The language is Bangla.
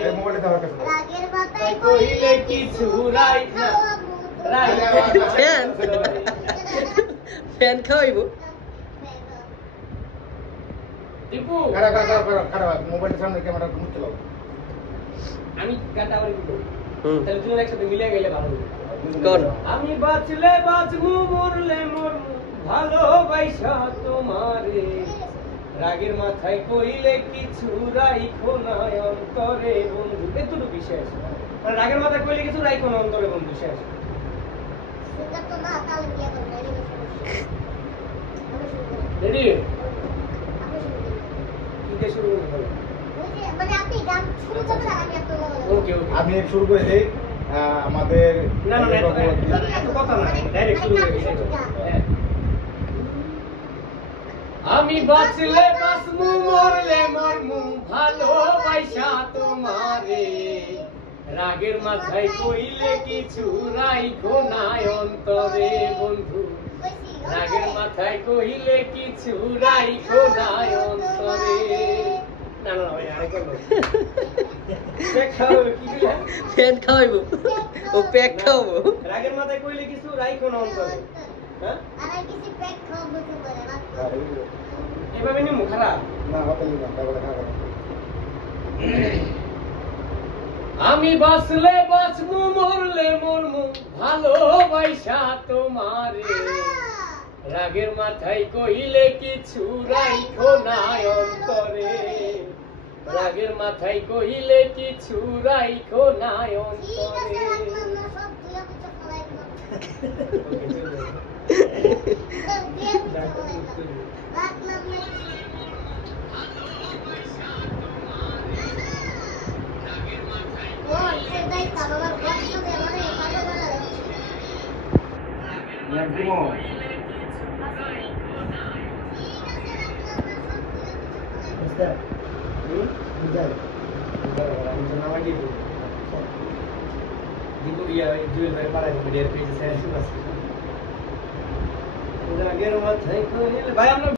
এই মোবাইলটা দেওয়ার কাছে রাগের মাথায় কইলে কিছু রাইখা ফ্যান খাওয়াইব টিপু খারাপ মোবাইলটার সামনে ক্যামেরা মুছতে লাও আমি গানটা আবার কি করব হুম তাহলে দুজন একসাথে মিলে গেলে ভালো হবে কোন আমি বাঁচলে বাঁচমু মরলে মরমু ভালোবাসা তোমারে রাগের মাথায় কইলে কিছু রাইখো না অন্তরে বন্ধু এতটুকু বিশেষ মানে রাগের মাথায় কইলে কিছু রাইখো না অন্তরে বন্ধু শেষ সুন্দর তো না তাহলে বিয়ে করবে রেডি আপনি শুরু করুন কি দিয়ে শুরু করতে হবে মানে আপনি গান শুরু করবেন আর আমি আপনাকে বলবো ওকে ওকে আমি শুরু করে দেই আমাদের না না এত কথা না ডাইরেক্ট শুরু করে দিই হ্যাঁ আমি বাঁচলে বাঁচমু মরলে মরমু ভালোবাসা তোমারে রাগের মাথায় কইলে কিছু রাইখো না অন্তরে বন্ধু রাগের মাথায় কইলে কিছু রাইখো না অন্তরে না না ভাই আরেক বলো দেখাও কি দিলা ফ্যান খাওয়াইব ও প্যাক খাওয়াবো রাগের মাথায় কইলে কিছু রাইখো না অন্তরে হ্যাঁ আর কিছু প্যাক খাওয়া বলতে পারে না এভাবে নি মুখরা না হোটেলে না তারপরে খারাপ আমি বাঁচলে বাঁচমু মরলে মরমু ভালোবাসা তোমারে রাগের মাথায় কইলে কিছু রাইখো না অন্তরে রাগের মাথায় কইলে কিছু রাইখো না ঠিক আছে অন্তরে রাখলাম না সব দুই আপনি চোখ ফলাই দিলাম রাখলাম না ওই সেটাই কারোর বক্স দেওয়া মানে ভালো ভালো একদম বুঝতে বুঝাই আমি তো নামাই দিব দিব ইয়া জুয়েল ভাই পাড়ায় মিডিয়ার পেজে শেয়ার শুরু আছে ওদের আগের মাথায় কইলে ভাই আমরা